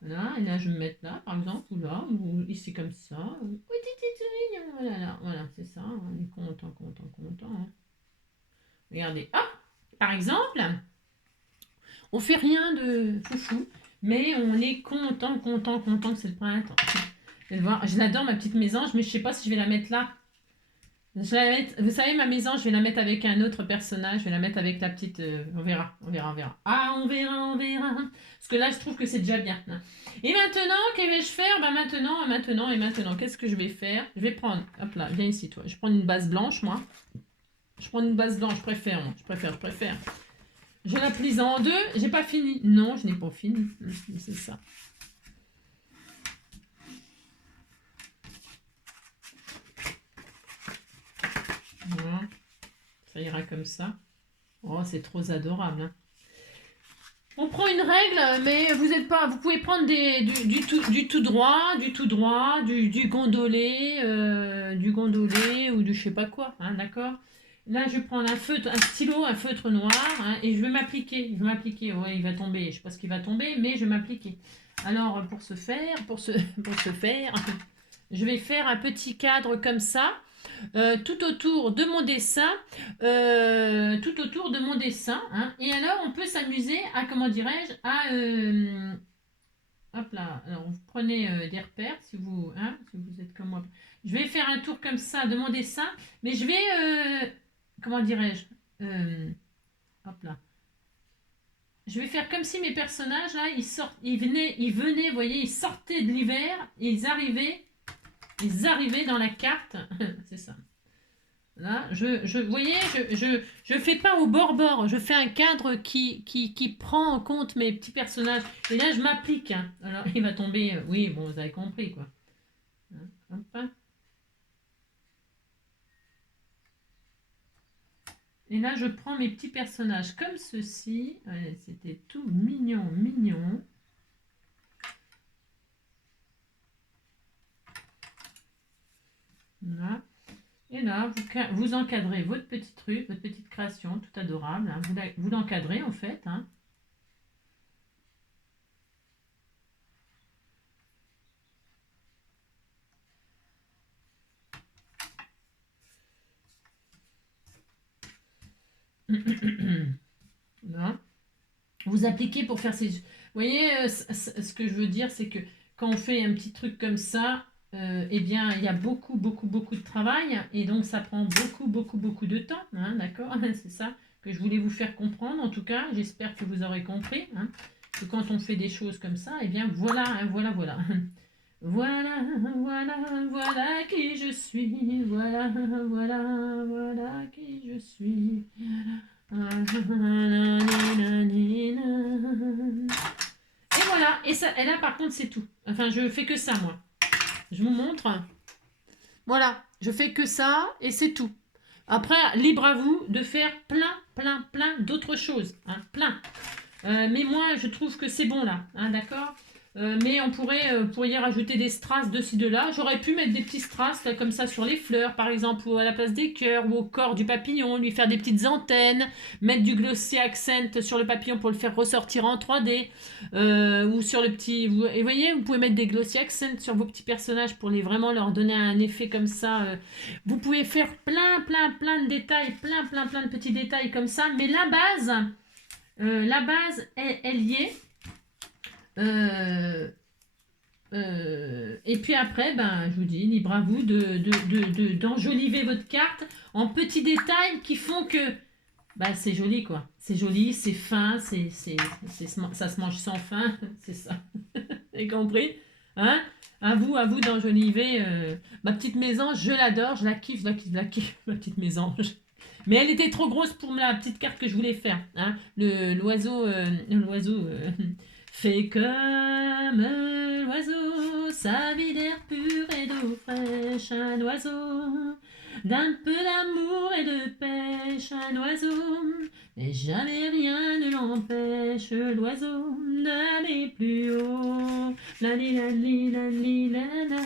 Voilà, et là je vais me mettre là, par exemple, ou là, ou ici comme ça. Voilà, voilà, c'est ça. On est content. Hein. Regardez, hop, par exemple, on fait rien de foufou, mais on est content que c'est le printemps. Je l'adore ma petite mésange, mais je sais pas si je vais la mettre là. Vous savez, ma mésange, je vais la mettre avec un autre personnage. Je vais la mettre avec la petite... on verra. Ah, on verra. Parce que là, je trouve que c'est déjà bien. Hein. Et maintenant, que vais-je faire? Maintenant, qu'est-ce que je vais faire? Je vais prendre... Hop là, viens ici, toi. Je prends une base blanche, moi. Je prends une base blanche, je préfère. Je la plie en deux. J'ai pas fini. Non, je n'ai pas fini. C'est ça. Voilà. Ça ira comme ça. Oh, c'est trop adorable. Hein. On prend une règle, mais vous pouvez prendre du tout droit, du gondolé, ou du je sais pas quoi, hein, d'accord. Là, je prends un stylo, un feutre noir, hein, et je vais m'appliquer. Ouais, il va tomber. Je sais pas ce qu'il va tomber, mais je vais m'appliquer. Alors, pour ce faire, je vais faire un petit cadre comme ça. Tout autour de mon dessin, hein. Et alors on peut s'amuser à, comment dirais-je, hop là, alors vous prenez des repères si vous êtes comme moi. Je vais faire un tour comme ça de mon dessin, mais je vais, comment dirais-je, hop là. Je vais faire comme si mes personnages là, ils venaient, vous voyez, ils sortaient de l'hiver, et ils arrivaient dans la carte, c'est ça. Là, vous voyez, je fais pas au bord, je fais un cadre qui prend en compte mes petits personnages. Et là, je m'applique. Hein. Alors, il va tomber. Oui, bon, vous avez compris, quoi. Hop, hein. Et là, je prends mes petits personnages comme ceci. Ouais, c'était tout mignon. Là. Et là, vous encadrez votre petit truc, votre petite création, tout adorable. Hein. Vous l'encadrez en fait. Hein. Voilà. Vous appliquez pour faire ces... Vous voyez, ce que je veux dire, c'est que quand on fait un petit truc comme ça, eh bien, il y a beaucoup de travail et donc ça prend beaucoup de temps, hein, d'accord? C'est ça que je voulais vous faire comprendre. En tout cas, j'espère que vous aurez compris, hein, que quand on fait des choses comme ça, eh bien, voilà, hein, voilà. Voilà qui je suis. Voilà qui je suis. Et voilà, et, ça, et là par contre c'est tout. Enfin, je fais que ça moi. Je vous montre. Voilà, je fais que ça et c'est tout. Après, libre à vous de faire plein d'autres choses. Hein, plein. Mais moi, je trouve que c'est bon là, hein, d'accord. Mais on pourrait y rajouter des strass de ci, de là. J'aurais pu mettre des petits strass là, comme ça sur les fleurs, par exemple, ou à la place des cœurs, ou au corps du papillon, lui faire des petites antennes, mettre du glossy accent sur le papillon pour le faire ressortir en 3D, ou sur le petit... et vous voyez, vous pouvez mettre des glossy accents sur vos petits personnages pour vraiment leur donner un effet comme ça. Vous pouvez faire plein de détails, plein de petits détails comme ça, mais la base, elle y est. Et puis après, ben, je vous dis, libre à vous d'enjoliver votre carte en petits détails qui font que bah, c'est joli, quoi. C'est joli, c'est fin, ça se mange sans faim, c'est ça. Vous avez compris? Hein? À vous d'enjoliver ma petite mésange, je l'adore, je la kiffe, ma petite mésange. Mais elle était trop grosse pour la petite carte que je voulais faire. Hein? L'oiseau fait comme l'oiseau, sa vie d'air pur et d'eau fraîche, un oiseau d'un peu d'amour et de pêche, un oiseau, mais jamais rien ne l'empêche, l'oiseau, d'aller plus haut. La li la li la li la la,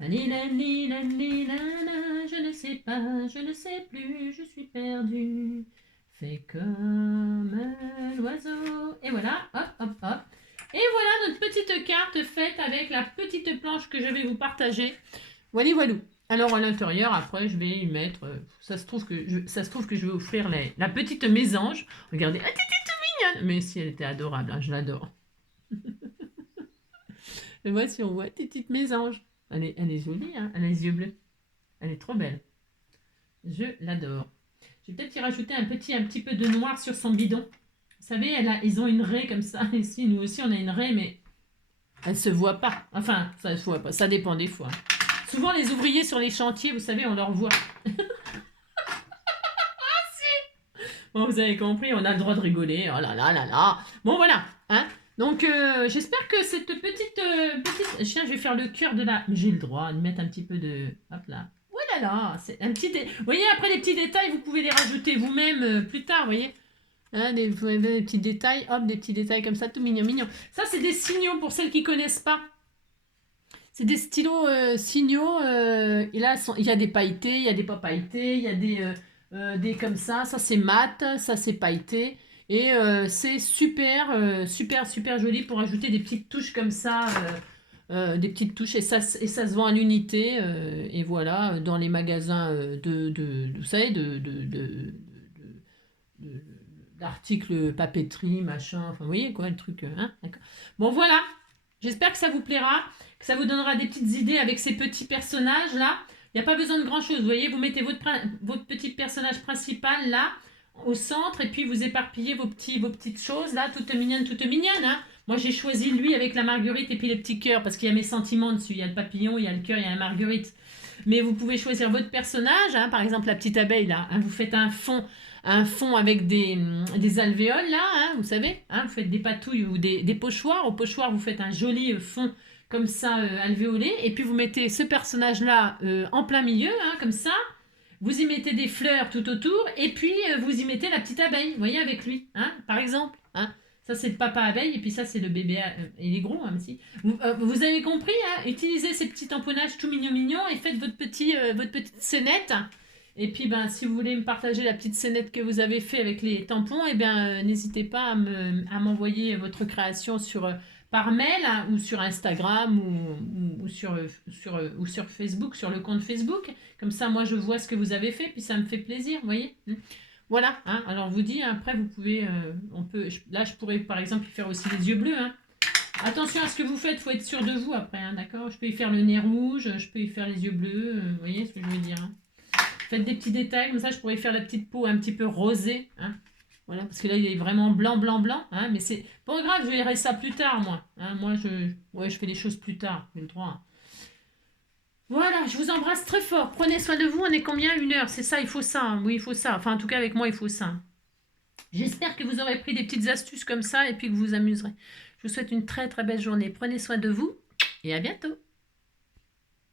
la li la li la li la la, je ne sais pas, je ne sais plus, je suis perdu. Fais comme l'oiseau. Et voilà, hop. Et voilà notre petite carte faite avec la petite planche que je vais vous partager. Voilà. Alors à l'intérieur, après, je vais y mettre. Ça se trouve que je vais offrir la petite mésange. Regardez, elle était toute mignonne. Mais si elle était adorable, hein, je l'adore. Et voici, on voit petite mésange. Elle est jolie, hein, elle a les yeux bleus. Elle est trop belle. Je l'adore. Je vais peut-être y rajouter un petit peu de noir sur son bidon. Vous savez, ils ont une raie comme ça. Ici, nous aussi, on a une raie, mais elle se voit pas. Enfin, ça se voit pas. Ça dépend des fois. Souvent, les ouvriers sur les chantiers, vous savez, on leur voit. Bon, vous avez compris, on a le droit de rigoler. Oh là là. Bon, voilà. Hein. Donc, j'espère que cette petite... Tiens, je vais faire le cœur de la... J'ai le droit de mettre un petit peu de... Hop là. Oh là là. C'est un petit... Vous voyez, après, les petits détails, vous pouvez les rajouter vous-même plus tard, vous voyez. Hein, des petits détails. Hop, des petits détails comme ça, tout mignon. Ça, c'est des signaux pour celles qui connaissent pas. C'est des stylos signaux. Et là, il y a des pailletés, il y a des pas pailletés, il y a des comme ça. Ça, c'est mat, ça, c'est pailleté. Et c'est super joli pour ajouter des petites touches comme ça. Des petites touches. Et ça se vend à l'unité. Et voilà, dans les magasins vous savez, d'articles papeterie, machin. Enfin, vous voyez quoi, le truc. Hein, d'accord. Bon, voilà. J'espère que ça vous plaira, que ça vous donnera des petites idées avec ces petits personnages là. Il n'y a pas besoin de grand chose, vous voyez, vous mettez votre petit personnage principal là, au centre, et puis vous éparpillez vos petites choses là, toutes mignonnes. Hein. Moi j'ai choisi lui avec la marguerite et puis les petits cœurs, parce qu'il y a mes sentiments dessus, il y a le papillon, il y a le cœur, il y a la marguerite. Mais vous pouvez choisir votre personnage, hein, par exemple la petite abeille là, hein, vous faites un fond avec des alvéoles là, hein, vous savez, hein, vous faites des patouilles ou des pochoirs. Au pochoir, vous faites un joli fond comme ça alvéolé, et puis vous mettez ce personnage là en plein milieu, hein, comme ça. Vous y mettez des fleurs tout autour, et puis vous y mettez la petite abeille, vous voyez, avec lui, hein, par exemple. Hein. Ça, c'est le papa abeille, et puis ça, c'est le bébé. Il est gros, hein, aussi. Vous avez compris, hein, utilisez ces petits tamponnages tout mignons, et faites votre petite scénette. Et puis, ben, si vous voulez me partager la petite scénette que vous avez fait avec les tampons, eh bien, n'hésitez pas à m'envoyer votre création par mail, hein, ou sur Instagram ou sur Facebook, sur le compte Facebook. Comme ça, moi, je vois ce que vous avez fait, puis ça me fait plaisir, vous voyez. Voilà, hein. Alors je vous dis, après vous pouvez, là je pourrais par exemple y faire aussi les yeux bleus, hein. Attention à ce que vous faites, il faut être sûr de vous après, hein, d'accord? Je peux y faire le nez rouge, je peux y faire les yeux bleus, vous voyez ce que je veux dire, hein. Faites des petits détails, comme ça je pourrais faire la petite peau un petit peu rosée, hein. Voilà, parce que là il est vraiment blanc, blanc, blanc, hein, mais c'est pas grave, je verrai ça plus tard, moi. Hein, moi ouais, je fais les choses plus tard, j'ai le droit. Voilà, je vous embrasse très fort. Prenez soin de vous, on est combien? 1 heure, c'est ça, il faut ça, hein. Oui, il faut ça. Enfin, en tout cas, avec moi, il faut ça. J'espère que vous aurez pris des petites astuces comme ça et puis que vous vous amuserez. Je vous souhaite une très très belle journée. Prenez soin de vous et à bientôt.